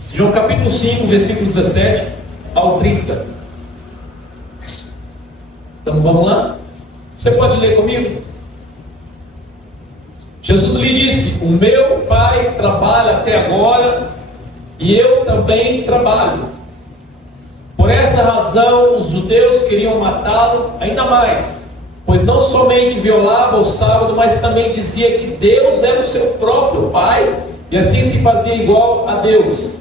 João capítulo 5, versículo 17 ao 30. Então vamos lá? Você pode ler comigo? Jesus lhe disse: o meu Pai trabalha até agora e eu também trabalho. Por essa razão os judeus queriam matá-lo ainda mais, pois não somente violava o sábado, mas também dizia que Deus era o seu próprio Pai e assim se fazia igual a Deus.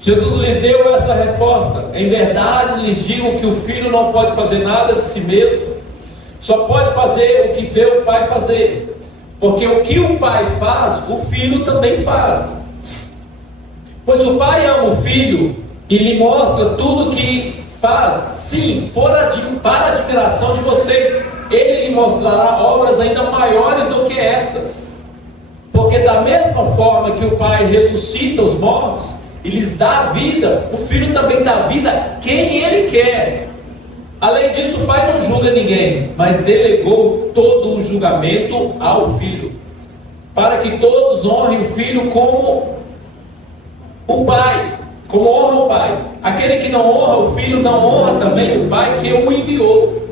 Jesus lhes deu essa resposta: em verdade lhes digo que o Filho não pode fazer nada de si mesmo, só pode fazer o que vê o Pai fazer, porque o que o Pai faz, o Filho também faz. Pois o Pai ama o Filho e lhe mostra tudo o que faz. Sim, para a admiração de vocês, Ele lhe mostrará obras ainda maiores do que estas. Porque da mesma forma que o Pai ressuscita os mortos e lhes dá vida, o Filho também dá vida a quem Ele quer. Além disso, o Pai não julga ninguém, mas delegou todo o julgamento ao Filho, para que todos honrem o Filho como o Pai, como honra o Pai. Aquele que não honra o Filho não honra também o Pai que o enviou.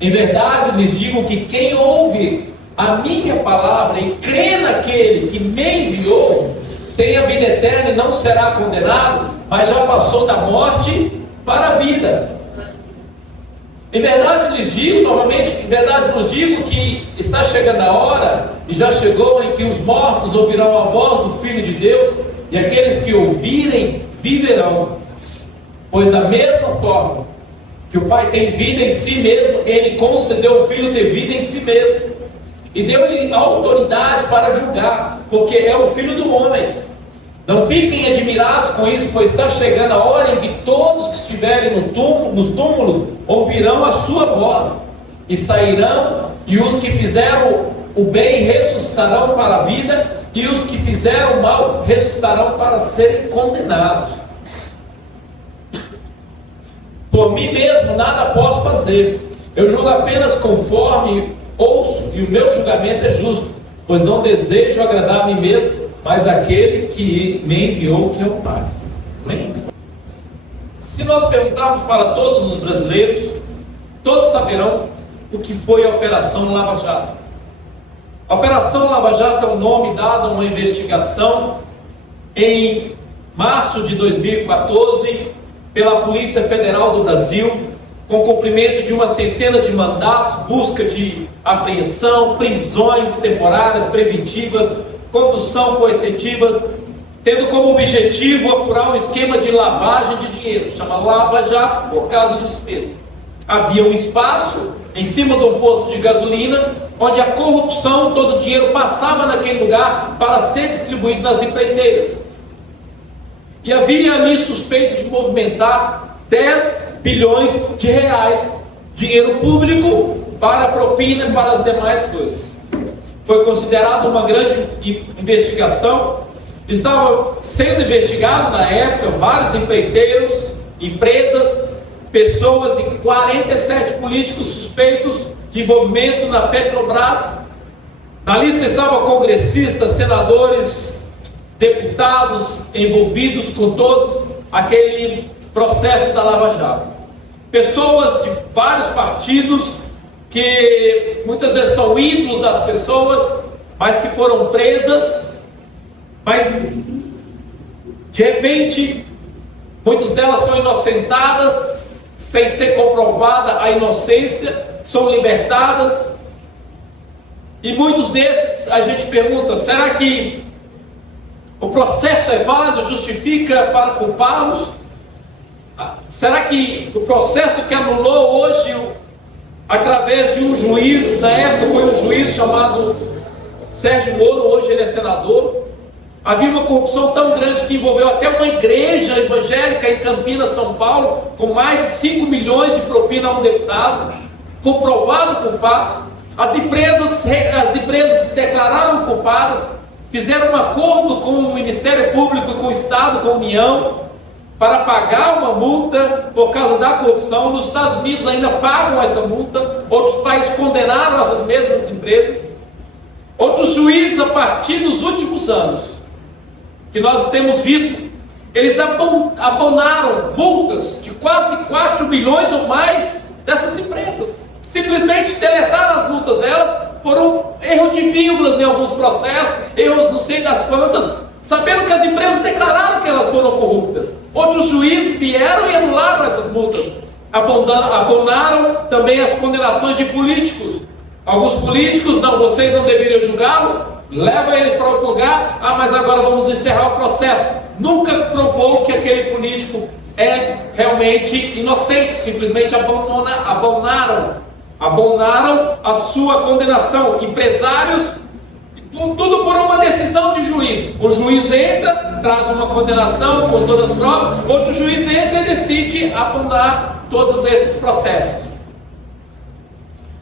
Em verdade lhes digo que quem ouve a minha palavra e crê naquele que me enviou, tem a vida eterna e não será condenado, mas já passou da morte para a vida. Em verdade lhes digo, novamente, em verdade vos digo que está chegando a hora, e já chegou, em que os mortos ouvirão a voz do Filho de Deus, e aqueles que ouvirem viverão. Pois da mesma forma que o Pai tem vida em si mesmo, Ele concedeu ao Filho ter vida em si mesmo, e deu-lhe autoridade para julgar, porque é o Filho do homem. Não fiquem admirados com isso, pois está chegando a hora em que todos que estiverem nos túmulos ouvirão a sua voz, e sairão, e os que fizeram o bem ressuscitarão para a vida, e os que fizeram o mal ressuscitarão para serem condenados. Por mim mesmo nada posso fazer, eu julgo apenas conforme ouço, e o meu julgamento é justo, pois não desejo agradar a mim mesmo, mas aquele que me enviou, que é o Pai. Amém? Se nós perguntarmos para todos os brasileiros, todos saberão o que foi a Operação Lava Jato. A Operação Lava Jato é um nome dado a uma investigação em março de 2014 pela Polícia Federal do Brasil, com cumprimento de uma centena de mandatos, busca de apreensão, prisões temporárias, preventivas, condução coercitivas, tendo como objetivo apurar um esquema de lavagem de dinheiro, chama Lava Jato por causa disso mesmo. Havia um espaço em cima de um posto de gasolina, onde a corrupção, todo o dinheiro passava naquele lugar para ser distribuído nas empreiteiras. E havia ali suspeito de movimentar 10 bilhões de reais, dinheiro público, para propina e para as demais coisas. Foi considerado uma grande investigação. Estavam sendo investigados na época vários empreiteiros, empresas, pessoas e 47 políticos suspeitos de envolvimento na Petrobras. Na lista estavam congressistas, senadores, deputados envolvidos com todos aquele processo da Lava Jato. Pessoas de vários partidos que muitas vezes são ídolos das pessoas, mas que foram presas, mas de repente muitas delas são inocentadas, sem ser comprovada a inocência, são libertadas. E muitos desses a gente pergunta: será que o processo é válido, justifica para culpá-los? Será que o processo que anulou hoje, através de um juiz, na época foi um juiz chamado Sérgio Moro, hoje ele é senador, havia uma corrupção tão grande que envolveu até uma igreja evangélica em Campinas, São Paulo, com mais de 5 milhões de propina a um deputado, comprovado com fatos. As empresas se declararam culpadas, fizeram um acordo com o Ministério Público, com o Estado, com a União, para pagar uma multa por causa da corrupção. Nos Estados Unidos ainda pagam essa multa, outros países condenaram essas mesmas empresas. Outros juízes, a partir dos últimos anos, que nós temos visto eles abonaram multas de quase 4 bilhões ou mais dessas empresas. Simplesmente deletaram as multas delas por um erro de vírgulas em alguns processos, erros não sei das quantas, sabendo que as empresas declararam que elas foram corruptas. Outros juízes vieram e anularam essas multas. Abonaram também as condenações de políticos. Alguns políticos, não, vocês não deveriam julgá-lo, leva eles para outro lugar, mas agora vamos encerrar o processo. Nunca provou que aquele político é realmente inocente, simplesmente abonaram a sua condenação. Empresários, tudo por uma decisão de juiz. O juiz entra, traz uma condenação com todas as provas, outro juiz entra e decide abonar todos esses processos.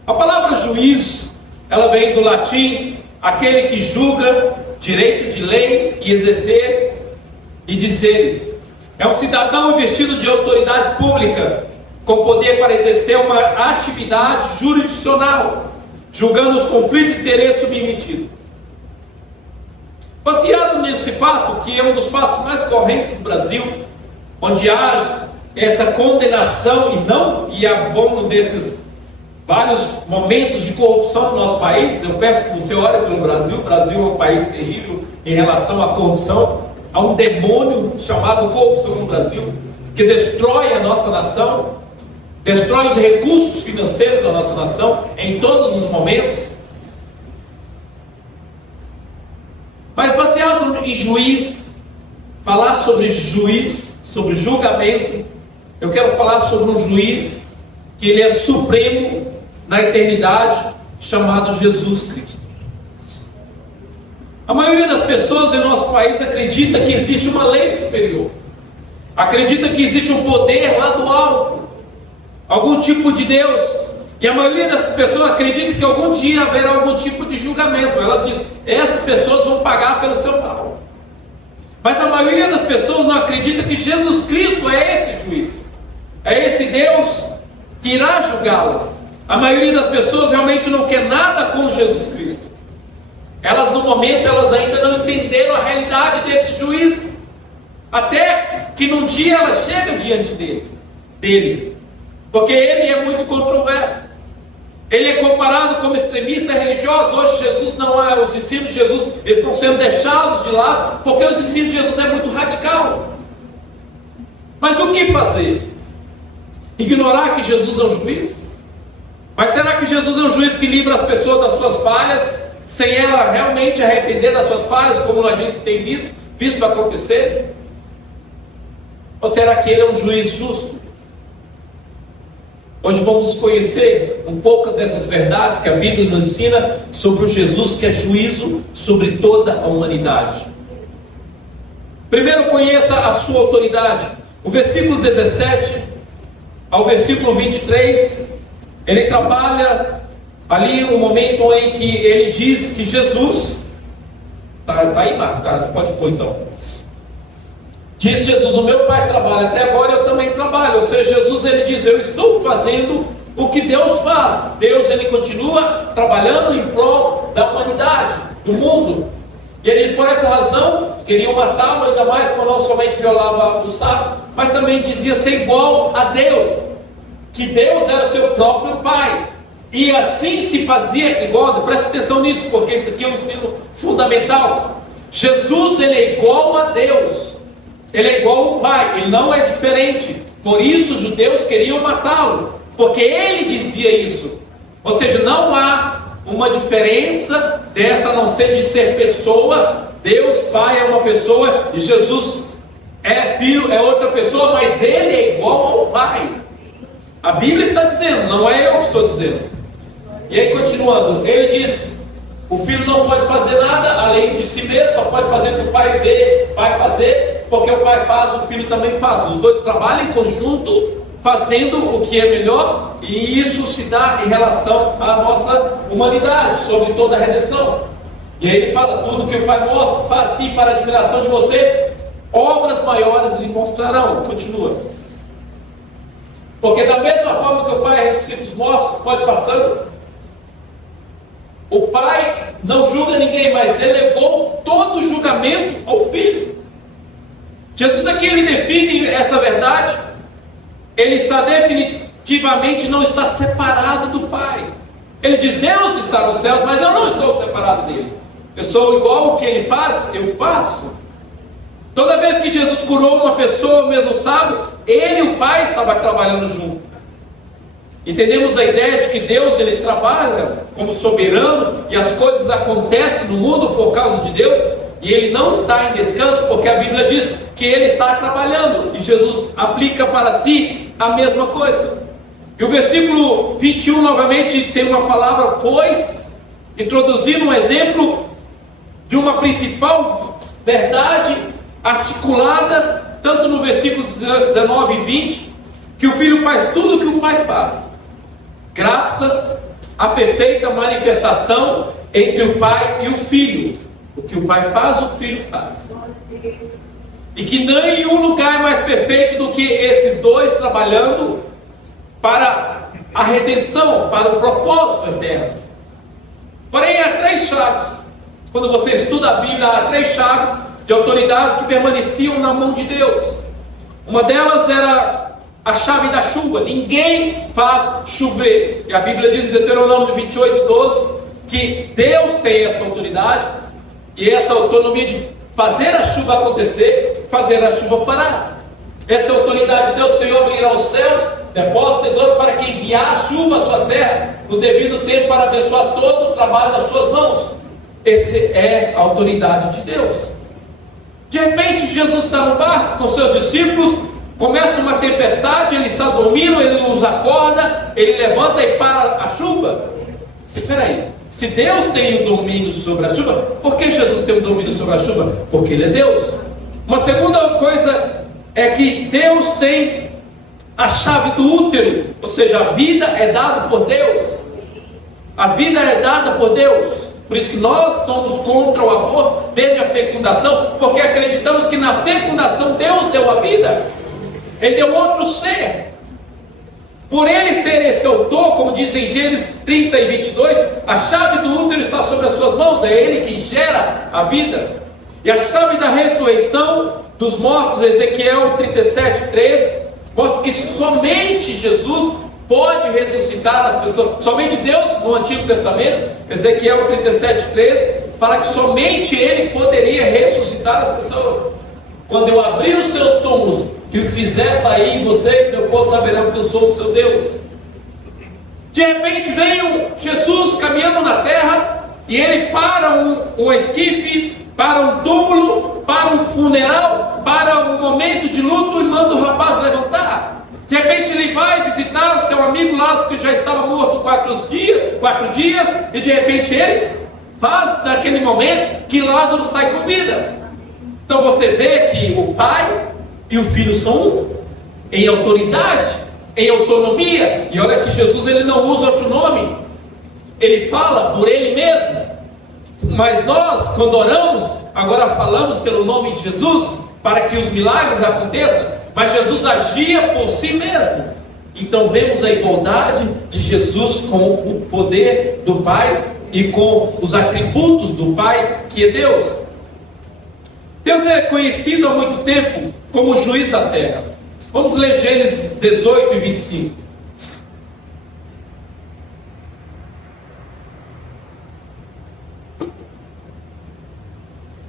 A palavra juiz, ela vem do latim, aquele que julga, direito de lei e exercer e dizer. É um cidadão investido de autoridade pública, com poder para exercer uma atividade jurisdicional, julgando os conflitos de interesse submetidos. Baseado nesse fato, que é um dos fatos mais correntes do Brasil, onde há essa condenação e abono desses vários momentos de corrupção no nosso país. Eu peço que você ore pelo Brasil. O Brasil é um país terrível em relação à corrupção. Há um demônio chamado corrupção no Brasil, que destrói a nossa nação, destrói os recursos financeiros da nossa nação em todos os momentos. Mas baseado em juiz, falar sobre juiz, sobre julgamento, eu quero falar sobre um juiz que ele é supremo na eternidade, chamado Jesus Cristo. A maioria das pessoas em nosso país acredita que existe uma lei superior, acredita que existe um poder lá do alto, algum tipo de Deus, e a maioria dessas pessoas acredita que algum dia haverá algum tipo de julgamento. Ela diz, essas pessoas vão pagar pelo seu mal. Mas a maioria das pessoas não acredita que Jesus Cristo é esse juiz, é esse Deus que irá julgá-las. A maioria das pessoas realmente não quer nada com Jesus Cristo. Elas no momento, elas ainda não entenderam a realidade desse juiz, até que num dia ela chega diante dele, porque ele é muito controverso. Ele é comparado como extremista religioso. Hoje Jesus não é, os ensinos de Jesus estão sendo deixados de lado, porque os ensinos de Jesus é muito radical. Mas o que fazer? Ignorar que Jesus é um juiz? Mas será que Jesus é um juiz que livra as pessoas das suas falhas, sem ela realmente arrepender das suas falhas, como a gente tem visto acontecer? Ou será que ele é um juiz justo? Hoje vamos conhecer um pouco dessas verdades que a Bíblia nos ensina sobre o Jesus que é juízo sobre toda a humanidade. Primeiro, conheça a sua autoridade. O versículo 17 ao versículo 23, ele trabalha ali um momento em que ele diz que Jesus, tá aí marcado, pode pôr então. Diz Jesus, o meu Pai trabalha, até agora eu também trabalho. Ou seja, Jesus ele diz, eu estou fazendo o que Deus faz. Deus ele continua trabalhando em prol da humanidade, do mundo. E ele, por essa razão, queriam matá-lo, ainda mais por não somente violava o sábado, mas também dizia ser igual a Deus, que Deus era o seu próprio Pai. E assim se fazia igual. Presta atenção nisso, porque isso aqui é um ensino fundamental. Jesus ele é igual a Deus. Ele é igual ao Pai, ele não é diferente. Por isso os judeus queriam matá-lo, porque ele dizia isso. Ou seja, não há uma diferença dessa, a não ser de ser pessoa. Deus Pai é uma pessoa e Jesus é filho, é outra pessoa, mas ele é igual ao Pai. A Bíblia está dizendo, não é eu que estou dizendo. E aí continuando, ele diz, o filho não pode fazer nada além de si mesmo, só pode fazer o que o pai vê, vai fazer, porque o pai faz, o filho também faz. Os dois trabalham em conjunto, fazendo o que é melhor, e isso se dá em relação à nossa humanidade, sobre toda a redenção. E aí ele fala, tudo que o pai mostra, faz sim para a admiração de vocês, obras maiores lhe mostrarão. Continua. Porque da mesma forma que o pai ressuscita os mortos, pode passando, o pai não julga ninguém, mas delegou todo o julgamento ao filho. Jesus aqui ele define essa verdade. Ele está definitivamente não está separado do Pai. Ele diz: Deus está nos céus, mas eu não estou separado dele. Eu sou igual ao que ele faz, eu faço. Toda vez que Jesus curou uma pessoa, mesmo sábado, ele e o Pai estavam trabalhando junto. Entendemos a ideia de que Deus ele trabalha como soberano e as coisas acontecem no mundo por causa de Deus, e ele não está em descanso, porque a Bíblia diz que ele está trabalhando, e Jesus aplica para si a mesma coisa. E o versículo 21 novamente tem uma palavra pois, introduzindo um exemplo de uma principal verdade articulada, tanto no versículo 19 e 20, que o Filho faz tudo o que o Pai faz. Graça à perfeita manifestação entre o Pai e o Filho. O que o Pai faz, o Filho faz. E que nenhum lugar é mais perfeito do que esses dois trabalhando para a redenção, para o propósito eterno. Porém, há três chaves. Quando você estuda a Bíblia, há três chaves de autoridades que permaneciam na mão de Deus. Uma delas era a chave da chuva. Ninguém faz chover. E a Bíblia diz em Deuteronômio 28:12 que Deus tem essa autoridade e essa autonomia de fazer a chuva acontecer, fazer a chuva parar. Essa autoridade de Deus, Senhor, abrirá os céus, depósito tesouro para que enviar a chuva à sua terra no devido tempo para abençoar todo o trabalho das suas mãos. Essa é a autoridade de Deus. De repente Jesus está no barco com seus discípulos, começa uma tempestade, ele está dormindo, ele os acorda, ele levanta e para a chuva. Espera aí, se Deus tem o domínio sobre a chuva, por que Jesus tem o domínio sobre a chuva? Porque ele é Deus. Uma segunda coisa é que Deus tem a chave do útero, ou seja, a vida é dada por Deus. A vida é dada por Deus. Por isso que nós somos contra o aborto desde a fecundação, porque acreditamos que na fecundação Deus deu a vida. Ele deu outro ser. Por ele ser esse autor, como diz em Gênesis 30 e 22, a chave do útero está sobre as suas mãos, é ele que gera a vida. E a chave da ressurreição dos mortos, Ezequiel 37:13, mostra que somente Jesus pode ressuscitar as pessoas. Somente Deus, no Antigo Testamento, Ezequiel 37:13, fala que somente ele poderia ressuscitar as pessoas. Quando eu abrir os seus túmulos e o fizer sair em vocês, meu povo saberão que eu sou o seu Deus. De repente vem Jesus caminhando na terra e ele para um esquife, para um túmulo, para um funeral, para um momento de luto e manda o rapaz levantar. De repente ele vai visitar o seu amigo Lázaro, que já estava morto 4 dias, e de repente ele faz naquele momento que Lázaro sai com vida. Então você vê que o Pai e o Filho são um, em autoridade, em autonomia. E olha que Jesus ele não usa outro nome, ele fala por ele mesmo. Mas nós, quando oramos, agora falamos pelo nome de Jesus, para que os milagres aconteçam. Mas Jesus agia por si mesmo. Então vemos a igualdade de Jesus com o poder do Pai e com os atributos do Pai, que é Deus. Deus é conhecido há muito tempo como o juiz da terra. Vamos ler Gênesis 18 e 25.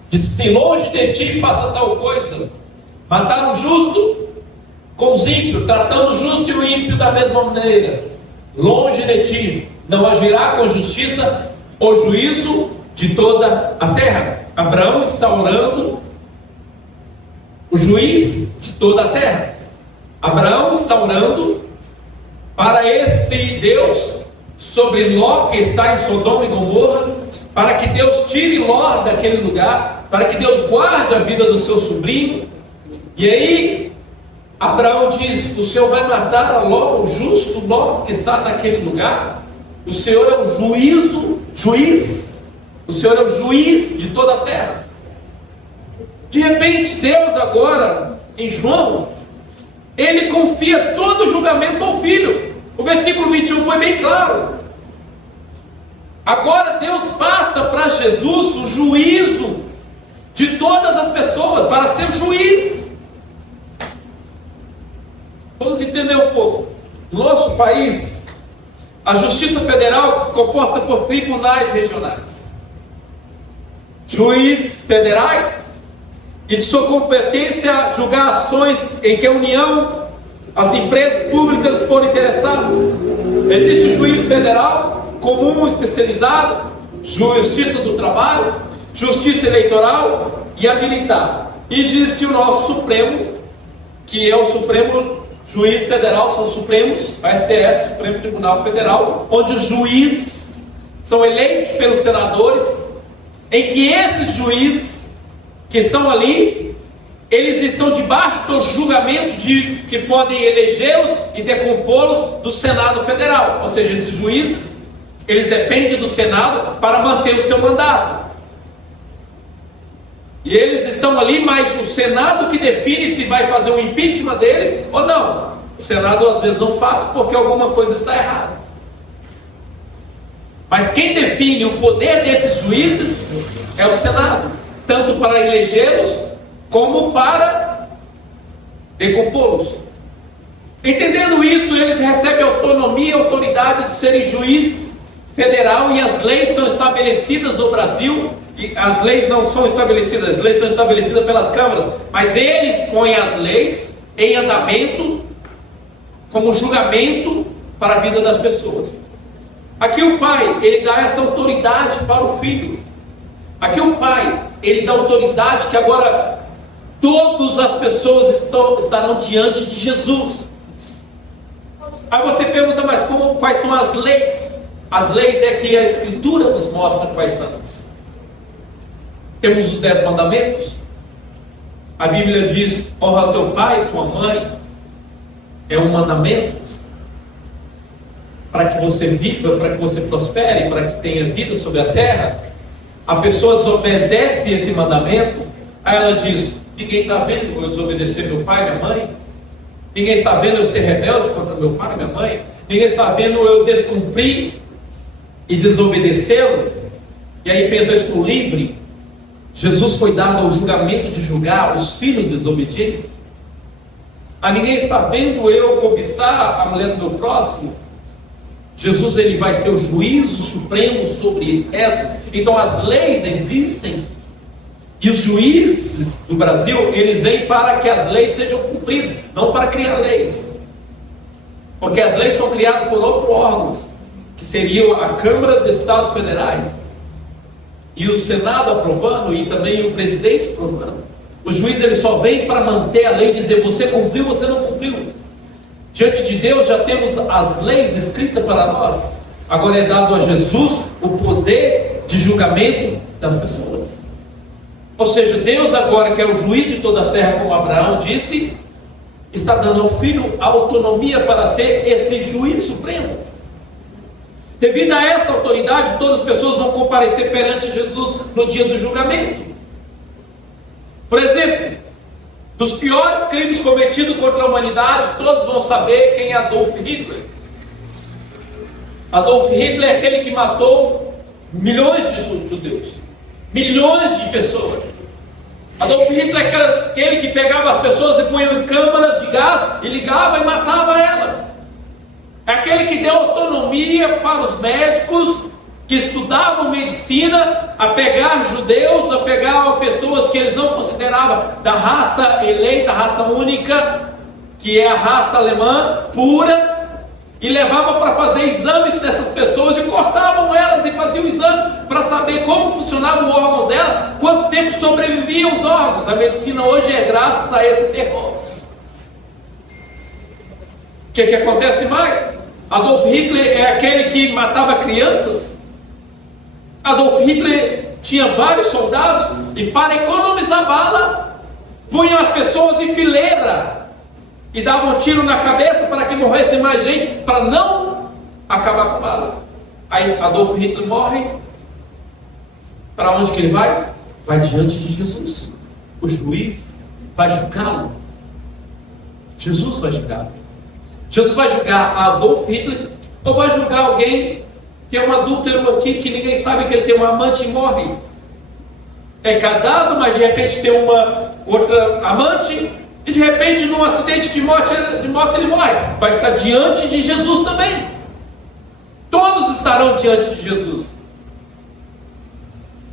Diz assim: longe de ti faça tal coisa, matar o justo com os ímpios, tratando o justo e o ímpio da mesma maneira. Longe de ti não agirá com justiça o juízo de toda a terra. Abraão está orando o juiz de toda a terra. Abraão está orando para esse Deus sobre Ló, que está em Sodoma e Gomorra, para que Deus tire Ló daquele lugar, para que Deus guarde a vida do seu sobrinho. E aí Abraão diz: o Senhor vai matar a Ló, o justo Ló que está naquele lugar? O Senhor é o juiz, o Senhor é o juiz de toda a terra. De repente Deus agora, em João, ele confia todo o julgamento ao Filho. O versículo 21 foi bem claro. Agora Deus passa para Jesus o juízo de todas as pessoas, para ser juiz. entender um pouco. No nosso país, a Justiça Federal é composta por tribunais regionais, juízes federais, e de sua competência julgar ações em que a União, as empresas públicas foram interessadas. Existe o juiz federal, comum, especializado, Justiça do Trabalho, Justiça Eleitoral e a militar. E existe o nosso Supremo, que é o Supremo Juiz Federal, são os Supremos, o STF, Supremo Tribunal Federal, onde os juízes são eleitos pelos senadores, em que esses juízes que estão ali, eles estão debaixo do julgamento de que podem elegê-los e decompô-los do Senado Federal. Ou seja, esses juízes, eles dependem do Senado para manter o seu mandato. E eles estão ali, mas o Senado que define se vai fazer um impeachment deles ou não. O Senado às vezes não faz porque alguma coisa está errada. Mas quem define o poder desses juízes é o Senado, tanto para elegê-los como para decompô-los. Entendendo isso, eles recebem autonomia e autoridade de serem juiz federal, e as leis são estabelecidas no Brasil. E as leis não são estabelecidas, as leis são estabelecidas pelas câmaras, mas eles põem as leis em andamento como julgamento para a vida das pessoas. Aqui o pai, ele dá essa autoridade para o filho. Aqui o pai, ele dá autoridade que agora todas as pessoas estarão diante de Jesus. Aí você pergunta, mas quais são as leis? As leis é que a Escritura nos mostra quais são. Temos os 10 mandamentos. A Bíblia diz: honra teu pai e tua mãe. É um mandamento para que você viva, para que você prospere, para que tenha vida sobre a terra. A pessoa desobedece esse mandamento. Aí ela diz: ninguém está vendo eu desobedecer meu pai e minha mãe. Ninguém está vendo eu ser rebelde contra meu pai e minha mãe. Ninguém está vendo eu descumprir e desobedecê-lo. E aí pensa: eu estou livre. Jesus foi dado ao julgamento de julgar os filhos desobedientes. Ninguém está vendo eu cobiçar a mulher do meu próximo. Jesus, ele vai ser o juízo supremo sobre essa. Então as leis existem, e os juízes do Brasil, eles vêm para que as leis sejam cumpridas, não para criar leis, porque as leis são criadas por outro órgão, que seria a Câmara de Deputados Federais, e o Senado aprovando, e também o presidente aprovando. O juiz, ele só vem para manter a lei e dizer: você cumpriu, você não cumpriu. Diante de Deus já temos as leis escritas para nós. Agora é dado a Jesus o poder de julgamento das pessoas. Ou seja, Deus agora, que é o juiz de toda a terra, como Abraão disse, está dando ao filho a autonomia para ser esse juiz supremo. Devido a essa autoridade, todas as pessoas vão comparecer perante Jesus no dia do julgamento. Por exemplo, dos piores crimes cometidos contra a humanidade, todos vão saber quem é Adolf Hitler. Adolf Hitler é aquele que matou milhões de judeus, milhões de pessoas. Adolf Hitler é aquele que pegava as pessoas e punha em câmaras de gás e ligava e matava elas. É aquele que deu autonomia para os médicos que estudavam medicina a pegar judeus, a pegar pessoas que eles não consideravam da raça eleita, raça única, que é a raça alemã pura, e levavam para fazer exames dessas pessoas e cortavam elas e faziam exames para saber como funcionava o órgão dela, quanto tempo sobreviviam os órgãos. A medicina hoje é graças a esse terror. O que acontece mais? Adolf Hitler é aquele que matava crianças. Adolf Hitler tinha vários soldados e, para economizar bala, punham as pessoas em fileira e davam um tiro na cabeça para que morresse mais gente, para não acabar com balas. Aí Adolf Hitler morre. Para onde que ele vai? Vai diante de Jesus. O juiz vai julgá-lo. Jesus vai julgá-lo. Jesus vai julgar Adolf Hitler, ou vai julgar alguém que é um adúltero aqui, que ninguém sabe que ele tem uma amante e morre? É casado, mas de repente tem uma outra amante, E de repente, num acidente de moto ele morre. Vai estar diante de Jesus também. Todos estarão diante de Jesus.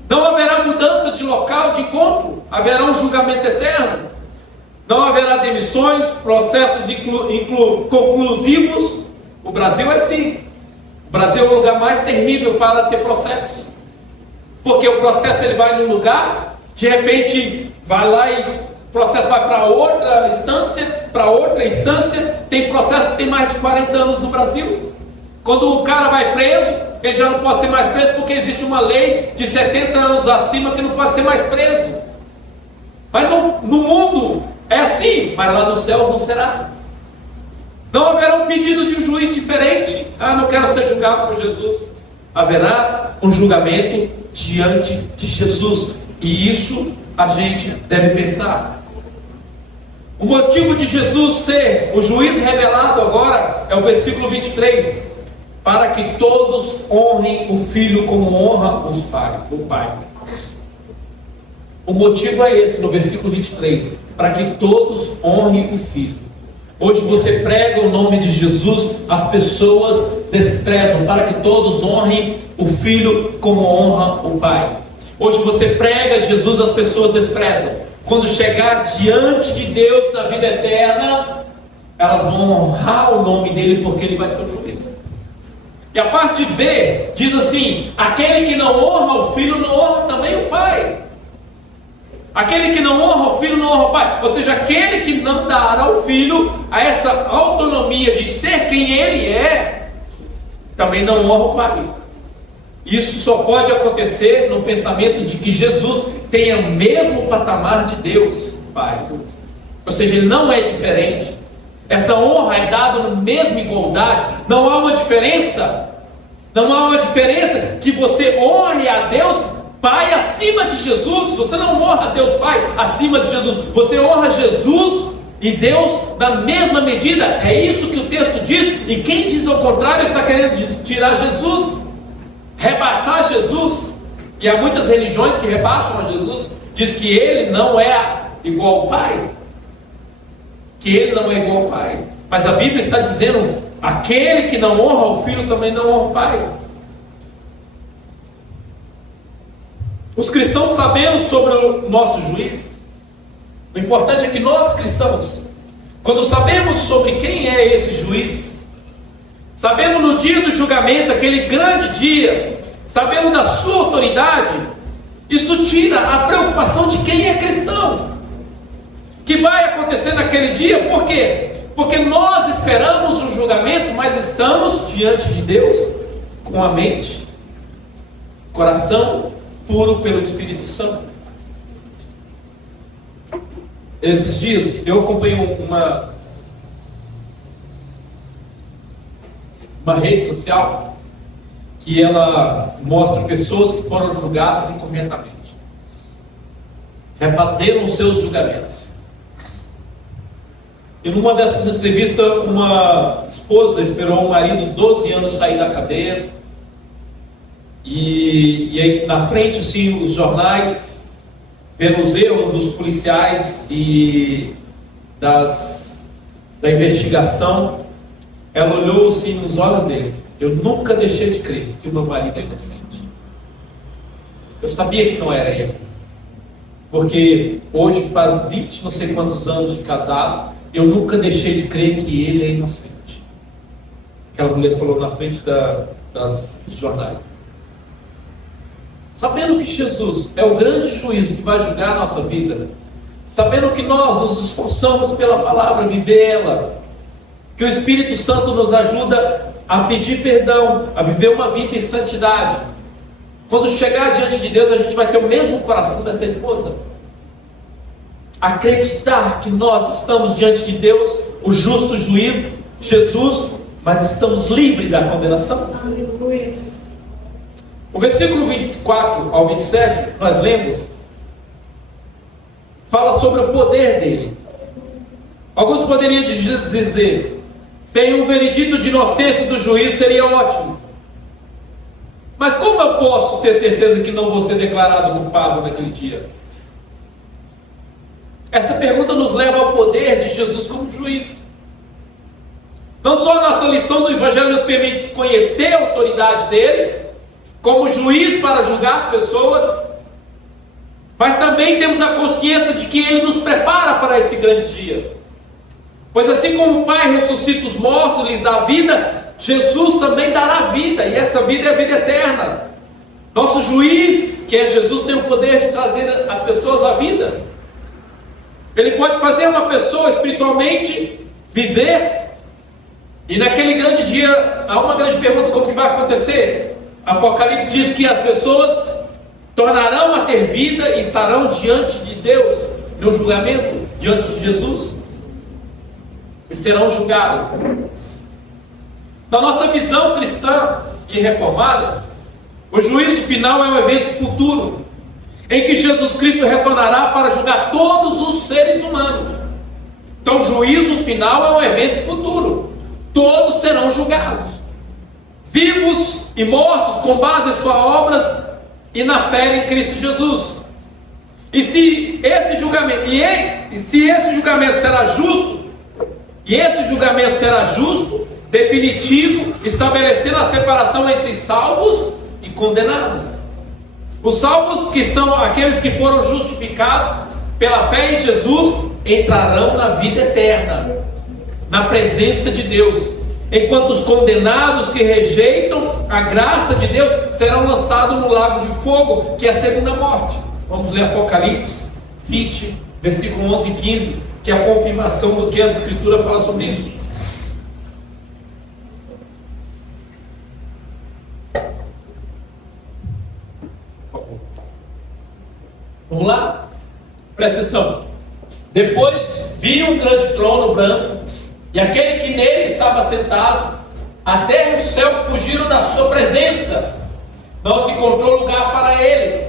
Não haverá mudança de local de encontro. Haverá um julgamento eterno. Não haverá demissões, processos conclusivos. O Brasil é assim. O Brasil é o lugar mais terrível para ter processo. Porque o processo ele vai num lugar, de repente vai lá e o processo vai para outra instância, tem processo que tem mais de 40 anos no Brasil. Quando o cara vai preso, ele já não pode ser mais preso porque existe uma lei de 70 anos acima que não pode ser mais preso. Mas no mundo é assim, mas lá nos céus não será. Não haverá um pedido de um juiz diferente. Não quero ser julgado por Jesus. Haverá um julgamento diante de Jesus. E isso a gente deve pensar. O motivo de Jesus ser o juiz revelado agora é o versículo 23. Para que todos honrem o Filho como honra o Pai. O motivo é esse, no versículo 23. Para que todos honrem o Filho. Hoje você prega o nome de Jesus, as pessoas desprezam, para que todos honrem o Filho como honra o Pai. Hoje você prega Jesus, as pessoas desprezam. Quando chegar diante de Deus na vida eterna, elas vão honrar o nome dele, porque ele vai ser o juiz. E a parte B diz assim: aquele que não honra o Filho, não honra também o Pai. Aquele que não honra o Filho, não honra o Pai. Ou seja, aquele que não dará ao Filho a essa autonomia de ser quem ele é, também não honra o Pai. Isso só pode acontecer no pensamento de que Jesus tem o mesmo patamar de Deus, Pai. Ou seja, ele não é diferente. Essa honra é dada na mesma igualdade. Não há uma diferença. Não há uma diferença que você honre a Deus Pai acima de Jesus. Você não honra a Deus Pai acima de Jesus. Você honra Jesus e Deus na mesma medida. É isso que o texto diz. E quem diz ao contrário está querendo tirar Jesus, rebaixar Jesus. E há muitas religiões que rebaixam a Jesus. Diz que ele não é igual ao Pai. Que ele não é igual ao Pai. Mas a Bíblia está dizendo: aquele que não honra o Filho também não honra o Pai. Os cristãos sabemos sobre o nosso juiz. O importante é que nós cristãos, quando sabemos sobre quem é esse juiz, sabemos no dia do julgamento, aquele grande dia, sabendo da sua autoridade, isso tira a preocupação de quem é cristão. Que vai acontecer naquele dia, por quê? Porque nós esperamos um julgamento, mas estamos diante de Deus com a mente, coração puro pelo Espírito Santo. Esses dias eu acompanhei uma rede social que ela mostra pessoas que foram julgadas incorretamente, refazeram os seus julgamentos. E numa dessas entrevistas, uma esposa esperou o marido 12 anos sair da cadeia. E aí na frente, assim, os jornais, vendo os erros dos policiais e da investigação, ela olhou assim nos olhos dele: eu nunca deixei de crer que o meu marido é inocente. Eu sabia que não era ele. Porque hoje faz 20 não sei quantos anos de casado, eu nunca deixei de crer que ele é inocente. Aquela mulher falou na frente dos jornais. Sabendo que Jesus é o grande juiz que vai julgar a nossa vida, sabendo que nós nos esforçamos pela palavra, vivê-la, que o Espírito Santo nos ajuda a pedir perdão, a viver uma vida em santidade. Quando chegar diante de Deus, a gente vai ter o mesmo coração dessa esposa. Acreditar que nós estamos diante de Deus, o justo juiz, Jesus, mas estamos livres da condenação. Aleluia. O versículo 24 ao 27, nós lemos, fala sobre o poder dele. Alguns poderiam dizer: tem um veredito de inocência do juiz, seria ótimo. Mas como eu posso ter certeza que não vou ser declarado culpado naquele dia? Essa pergunta nos leva ao poder de Jesus como juiz. Não só a nossa lição do Evangelho nos permite conhecer a autoridade dele, como juiz para julgar as pessoas, mas também temos a consciência de que ele nos prepara para esse grande dia. Pois assim como o Pai ressuscita os mortos e lhes dá vida, Jesus também dará vida, e essa vida é a vida eterna. Nosso juiz, que é Jesus, tem o poder de trazer as pessoas à vida. Ele pode fazer uma pessoa espiritualmente viver. E naquele grande dia, há uma grande pergunta: como que vai acontecer? Apocalipse diz que as pessoas tornarão a ter vida e estarão diante de Deus, no julgamento, diante de Jesus, e serão julgadas. Na nossa visão cristã e reformada, o juízo final é um evento futuro, em que Jesus Cristo retornará para julgar todos os seres humanos. Então o juízo final é um evento futuro. Todos serão julgados, vivos e mortos, com base em suas obras e na fé em Cristo Jesus. E se esse julgamento será justo, definitivo, estabelecendo a separação entre salvos e condenados. Os salvos, que são aqueles que foram justificados pela fé em Jesus, entrarão na vida eterna, na presença de Deus, enquanto os condenados que rejeitam a graça de Deus serão lançados no lago de fogo, que é a segunda morte. Vamos ler Apocalipse 20, versículo 11 e 15, que é a confirmação do que a Escritura fala sobre isso. Vamos lá? Presta atenção. Depois vi um grande trono branco, e aquele que nele estava sentado. A terra e o céu fugiram da sua presença, não se encontrou lugar para eles.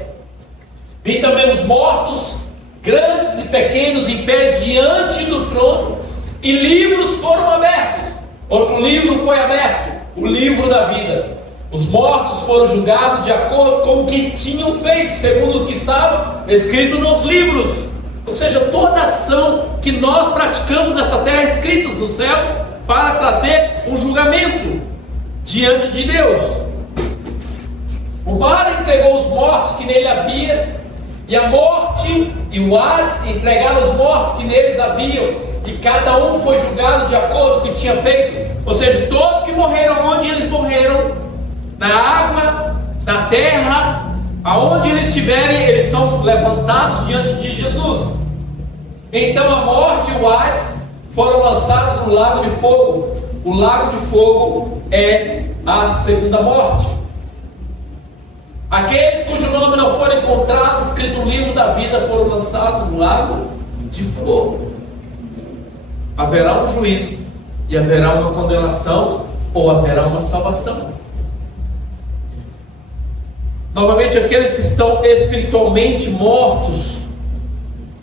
Vi também os mortos, grandes e pequenos, em pé diante do trono, e livros foram abertos. Outro livro foi aberto, o livro da vida. Os mortos foram julgados de acordo com o que tinham feito, segundo o que estava escrito nos livros. Ou seja, toda ação que nós praticamos nessa terra é escrita no céu para trazer um julgamento diante de Deus. O mar entregou os mortos que nele havia, e a morte e o Hades entregaram os mortos que neles haviam, e cada um foi julgado de acordo com o que tinha feito. Ou seja, todos que morreram onde eles morreram, na água, na terra, aonde eles estiverem, eles são levantados diante de Jesus. Então a morte e o Hades foram lançados no lago de fogo. O lago de fogo é a segunda morte. Aqueles cujo nome não foram encontrados escrito no livro da vida foram lançados no lago de fogo. Haverá um juízo, e haverá uma condenação, ou haverá uma salvação. Novamente, aqueles que estão espiritualmente mortos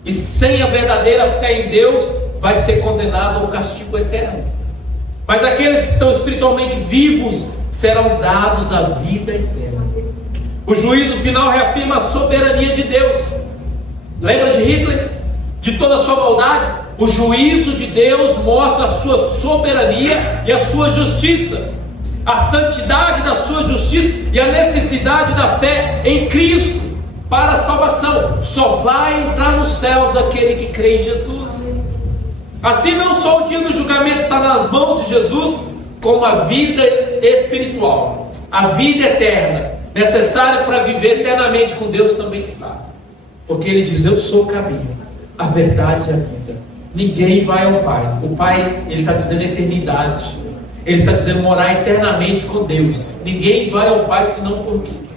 e sem a verdadeira fé em Deus vai ser condenado ao castigo eterno. Mas aqueles que estão espiritualmente vivos serão dados à vida eterna. O juízo final reafirma a soberania de Deus. Lembra de Hitler? De toda a sua maldade? O juízo de Deus mostra a sua soberania e a sua justiça, a santidade da sua justiça e a necessidade da fé em Cristo para a salvação. Só vai entrar nos céus aquele que crê em Jesus. Assim, não só o dia do julgamento está nas mãos de Jesus, como a vida espiritual, a vida eterna, necessária para viver eternamente com Deus, também está. Porque ele diz: eu sou o caminho, a verdade e a vida. Ninguém vai ao Pai. O Pai, ele está dizendo eternidade. Ele está dizendo morar eternamente com Deus. Ninguém vai ao Pai senão por mim.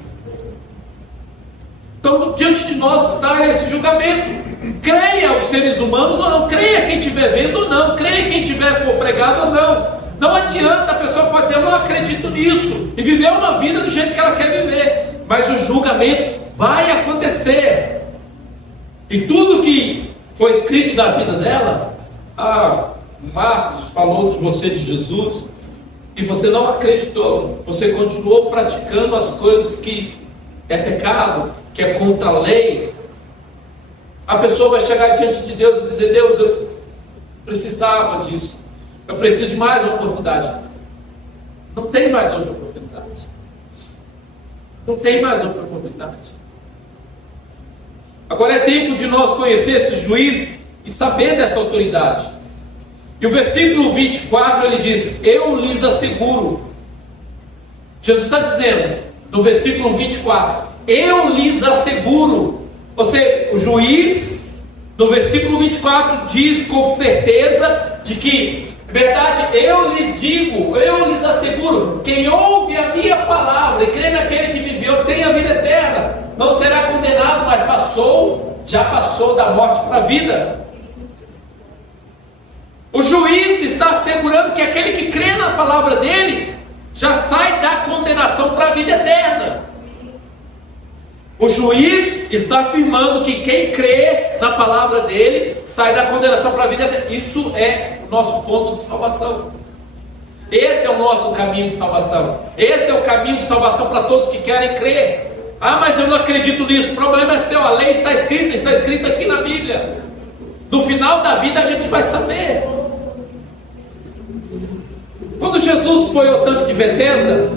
Então, diante de nós está esse julgamento. Creia os seres humanos ou não, creia quem estiver vendo ou não, creia quem estiver for pregado ou não. Não adianta, a pessoa pode dizer: eu não acredito nisso, e viver uma vida do jeito que ela quer viver. Mas o julgamento vai acontecer. E tudo que foi escrito da vida dela, Marcos falou de você, de Jesus, e você não acreditou, você continuou praticando as coisas que é pecado, que é contra a lei, A pessoa vai chegar diante de Deus e dizer: Deus, eu precisava disso, eu preciso de mais uma oportunidade. Não tem mais outra oportunidade. Não tem mais outra oportunidade. Agora é tempo de nós conhecer esse juiz e saber dessa autoridade. E o versículo 24 ele diz: eu lhes asseguro. Jesus está dizendo no versículo 24: eu lhes asseguro. Ou seja, o juiz no versículo 24 diz com certeza de que, verdade, eu lhes digo, eu lhes asseguro, quem ouve a minha palavra e crê naquele que me enviou tem a vida eterna, não será condenado, mas já passou da morte para a vida. O juiz está assegurando que aquele que crê na palavra dele já sai da condenação para a vida eterna. O juiz está afirmando que quem crê na palavra dele sai da condenação para a vida eterna. Isso é o nosso ponto de salvação. Esse é o nosso caminho de salvação. Esse é o caminho de salvação para todos que querem crer. Ah, mas eu não acredito nisso. O problema é seu. A lei está escrita aqui na Bíblia. No final da vida a gente vai saber. Quando Jesus foi ao tanque de Betesda,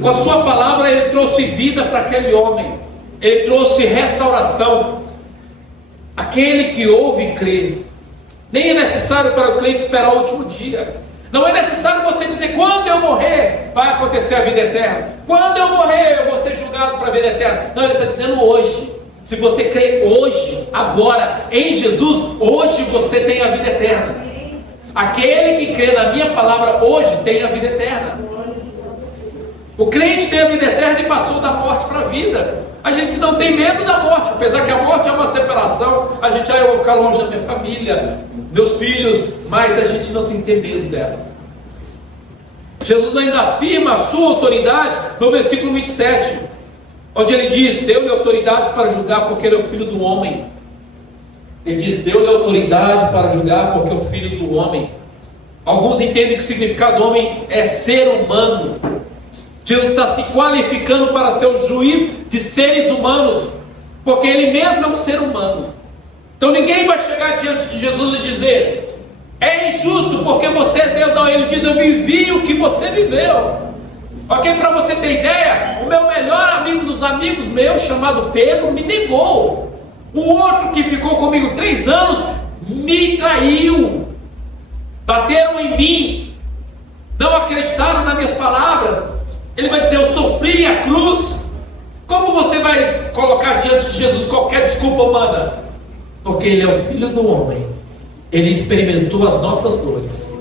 com a sua palavra ele trouxe vida para aquele homem. Ele trouxe restauração. Aquele que ouve e crê. Nem é necessário para o crente esperar o último dia. Não é necessário você dizer: quando eu morrer vai acontecer a vida eterna, quando eu morrer eu vou ser julgado para a vida eterna. Não, ele está dizendo hoje. Se você crê hoje, agora, em Jesus, hoje você tem a vida eterna. Aquele que crê na minha palavra hoje tem a vida eterna. O crente tem a vida eterna e passou da morte para a vida. A gente não tem medo da morte, apesar que a morte é uma separação. A gente, eu vou ficar longe da minha família, meus filhos, mas a gente não tem que ter medo dela. Jesus ainda afirma a sua autoridade no versículo 27, onde ele diz: deu-lhe autoridade para julgar porque ele é o filho do homem. Ele diz: deu-lhe autoridade para julgar porque é o filho do homem. Alguns entendem que o significado do homem é ser humano. Jesus está se qualificando para ser o juiz de seres humanos, porque ele mesmo é um ser humano. Então ninguém vai chegar diante de Jesus e dizer: é injusto porque você é Deus. Não, ele diz: eu vivi o que você viveu. Ok, para você ter ideia, o meu melhor amigo dos amigos meus, chamado Pedro, me negou. O outro que ficou comigo 3 anos me traiu. Bateram em mim, não acreditaram nas minhas palavras. Ele vai dizer: eu sofri a cruz. Como você vai colocar diante de Jesus qualquer desculpa humana? Porque ele é o filho do homem. Ele experimentou as nossas dores.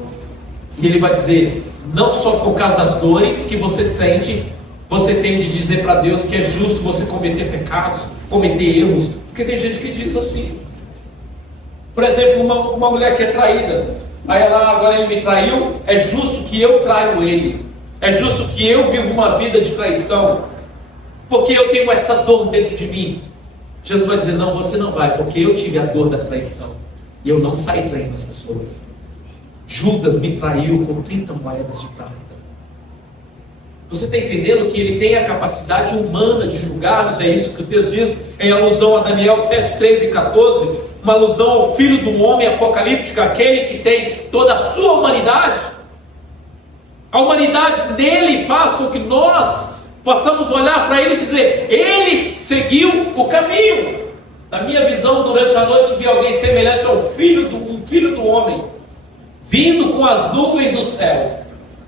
E ele vai dizer: não só por causa das dores que você sente, você tem de dizer para Deus que é justo você cometer pecados, cometer erros. Porque tem gente que diz assim. Por exemplo, uma mulher que é traída. Aí ela: agora ele me traiu, é justo que eu traio ele. É justo que eu viva uma vida de traição, porque eu tenho essa dor dentro de mim. Jesus vai dizer: não, você não vai, porque eu tive a dor da traição, e eu não saí traindo as pessoas. Judas me traiu com 30 moedas de prata. Você está entendendo que ele tem a capacidade humana de julgar-nos? É isso que o texto diz, em alusão a Daniel 7, 13 e 14, uma alusão ao filho do homem apocalíptico, aquele que tem toda a sua humanidade. A humanidade dele faz com que nós possamos olhar para ele e dizer: ele seguiu o caminho. Na minha visão, durante a noite, vi alguém semelhante ao filho do homem, vindo com as nuvens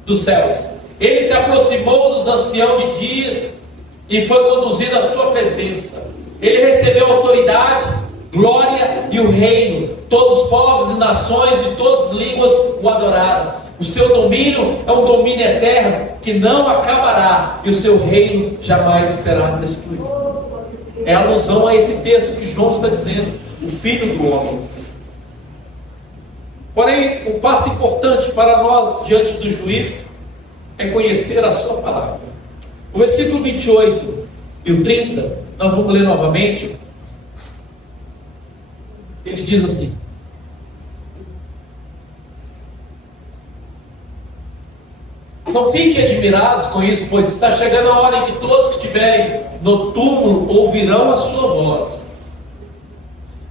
dos céus. Ele se aproximou dos anciãos de dia e foi conduzido à sua presença. Ele recebeu autoridade, glória e o reino. Todos os povos e nações de todas as línguas o adoraram. O seu domínio é um domínio eterno que não acabará, e o seu reino jamais será destruído. É alusão a esse texto que João está dizendo: o filho do homem. Porém, um passo importante para nós diante do juiz é conhecer a sua palavra. O versículo 28 e o 30, nós vamos ler novamente. Ele diz assim: não fiquem admirados com isso, pois está chegando a hora em que todos que estiverem no túmulo ouvirão a sua voz.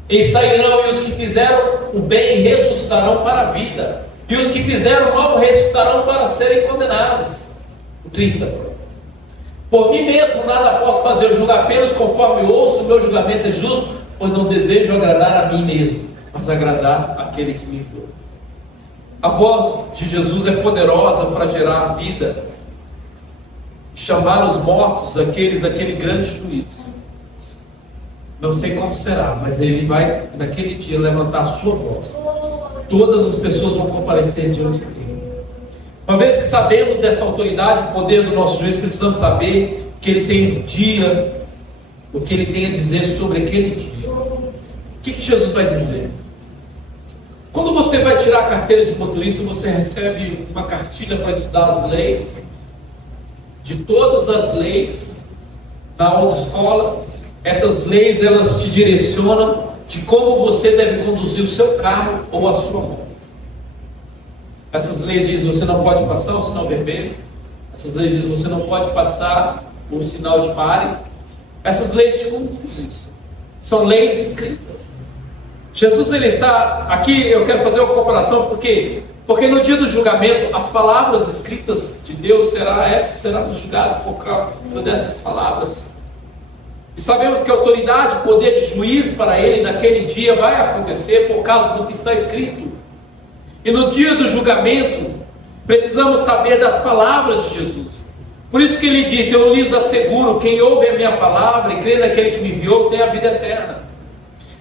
e sairão, e os que fizeram o bem ressuscitarão para a vida, e os que fizeram o mal ressuscitarão para serem condenados. O 30. Por mim mesmo nada posso fazer, eu julgo apenas conforme ouço, o meu julgamento é justo, pois não desejo agradar a mim mesmo, mas agradar aquele que me enviou. A voz de Jesus é poderosa para gerar vida, chamar os mortos, aqueles daquele grande juízo. Não sei como será, mas ele vai naquele dia levantar a sua voz. Todas as pessoas vão comparecer diante dele. Uma vez que sabemos dessa autoridade, poder do nosso juiz, precisamos saber que ele tem um dia, o que ele tem a dizer sobre aquele dia. O que Jesus vai dizer? Quando você vai tirar a carteira de motorista, você recebe uma cartilha para estudar as leis, de todas as leis da autoescola. Essas leis, elas te direcionam de como você deve conduzir o seu carro ou a sua moto. Essas leis dizem: você não pode passar o sinal vermelho. Essas leis dizem: você não pode passar o sinal de pare. Essas leis te conduzem. São leis escritas. Jesus, ele está aqui. Eu quero fazer uma comparação, porque no dia do julgamento, as palavras escritas de Deus será julgado por causa dessas palavras. E sabemos que a autoridade, poder de juiz para ele naquele dia vai acontecer por causa do que está escrito. E no dia do julgamento, precisamos saber das palavras de Jesus. Por isso que ele disse: eu lhes asseguro, quem ouve a minha palavra e crê naquele que me enviou, tem a vida eterna.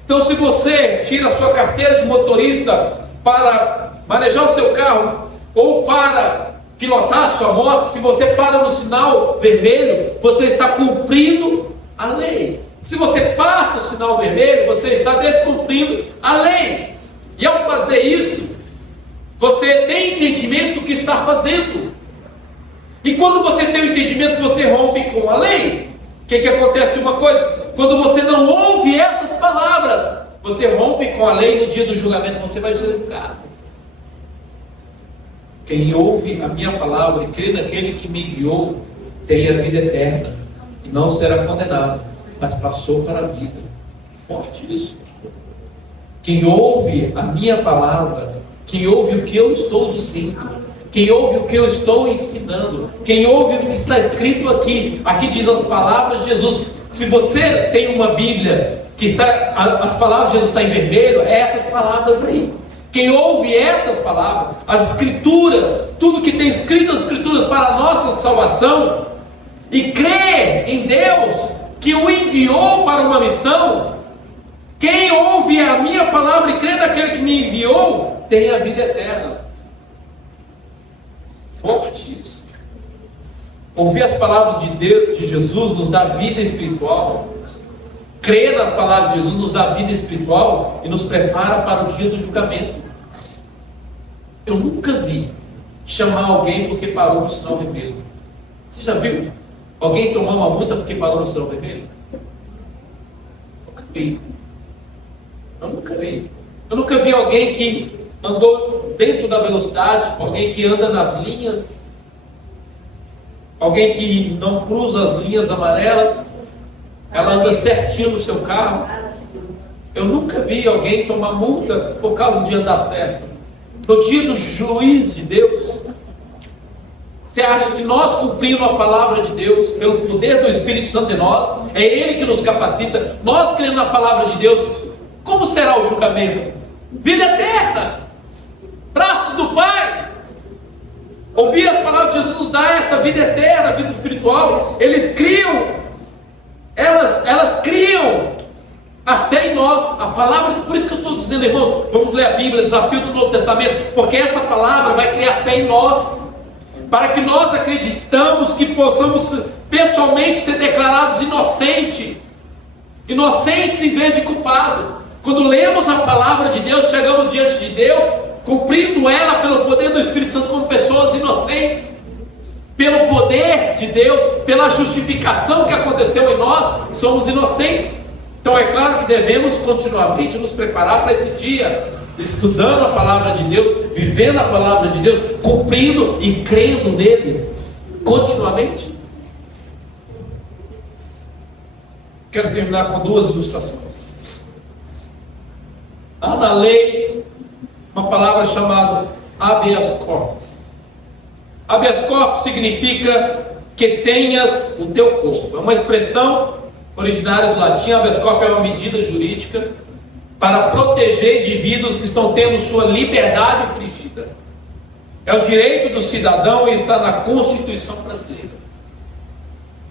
Então, se você tira a sua carteira de motorista para manejar o seu carro, ou para pilotar a sua moto, se você para no sinal vermelho, você está cumprindo a lei. Se você passa o sinal vermelho, você está descumprindo a lei. E ao fazer isso, você tem entendimento do que está fazendo. E quando você tem o entendimento, você rompe com a lei. O que acontece? Uma coisa: quando você não ouve essas palavras, você rompe com a lei. No dia do julgamento você vai ser julgado. Quem ouve a minha palavra e crê naquele que me enviou, tem a vida eterna, e não será condenado, mas passou para a vida. Forte isso. Quem ouve a minha palavra, quem ouve o que eu estou dizendo, quem ouve o que eu estou ensinando, quem ouve o que está escrito aqui diz as palavras de Jesus. Se você tem uma Bíblia que as palavras de Jesus estão em vermelho, é essas palavras aí. Quem ouve essas palavras, as escrituras, tudo que tem escrito nas escrituras para a nossa salvação, e crê em Deus que o enviou para uma missão, quem ouve a minha palavra e crê naquele que me enviou, tem a vida eterna. Forte isso. Ouvir as palavras de Deus, de Jesus, nos dá vida espiritual. Crer nas palavras de Jesus nos dá vida espiritual e nos prepara para o dia do julgamento. Eu nunca vi chamar alguém porque parou no sinal vermelho. Você já viu alguém tomar uma multa porque parou no sinal vermelho? Nunca vi. Eu nunca vi. Eu nunca vi alguém que andou dentro da velocidade, alguém que anda nas linhas, alguém que não cruza as linhas amarelas, ela anda certinho no seu carro. Eu nunca vi alguém tomar multa por causa de andar certo. No dia do juiz de Deus, você acha que nós cumprimos a palavra de Deus, pelo poder do Espírito Santo em nós, é Ele que nos capacita, nós cremos na palavra de Deus, como será o julgamento? Vida eterna, braços do Pai. Ouvir as palavras de Jesus nos dá essa vida eterna, vida espiritual. Eles criam, elas criam a fé em nós, a palavra. Por isso que eu estou dizendo, irmão, vamos ler a Bíblia, desafio do Novo Testamento, porque essa palavra vai criar fé em nós, para que nós acreditamos que possamos pessoalmente ser declarados inocentes em vez de culpados. Quando lemos a palavra de Deus, chegamos diante de Deus, cumprindo ela pelo poder do Espírito Santo como pessoas inocentes, pelo poder de Deus, pela justificação que aconteceu em nós, somos inocentes. Então é claro que devemos continuamente nos preparar para esse dia, estudando a palavra de Deus, vivendo a palavra de Deus, cumprindo e crendo nele continuamente. Quero terminar com duas ilustrações. Há na lei uma palavra chamada habeas corpus. Habeas corpus significa que tenhas o teu corpo. É uma expressão originária do latim. Habeas corpus é uma medida jurídica para proteger indivíduos que estão tendo sua liberdade infringida. É o direito do cidadão e está na Constituição brasileira.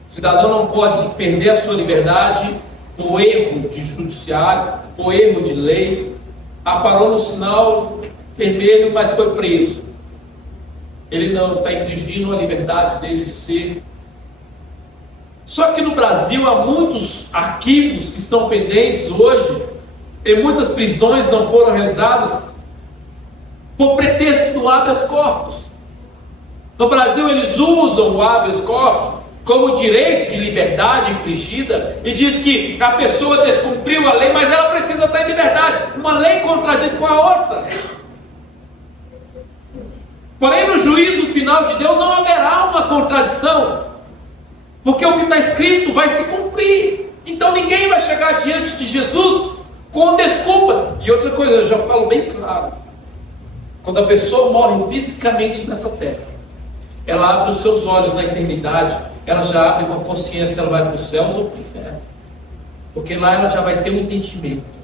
O cidadão não pode perder a sua liberdade por erro de judiciário, por erro de lei. Parou no sinal vermelho, mas foi preso. Ele não está infringindo a liberdade dele de ser. Só que no Brasil há muitos arquivos que estão pendentes hoje, e muitas prisões não foram realizadas por pretexto do habeas corpus. No Brasil eles usam o habeas corpus como direito de liberdade infringida e diz que a pessoa descumpriu a lei, mas ela precisa estar em liberdade. Uma lei contradiz com a outra. Porém, no juízo final de Deus não haverá uma contradição, porque o que está escrito vai se cumprir. Então ninguém vai chegar diante de Jesus com desculpas. E outra coisa, eu já falo bem claro: quando a pessoa morre fisicamente nessa terra, ela abre os seus olhos na eternidade, ela já abre com a consciência, ela vai para os céus ou para o inferno, porque lá ela já vai ter um entendimento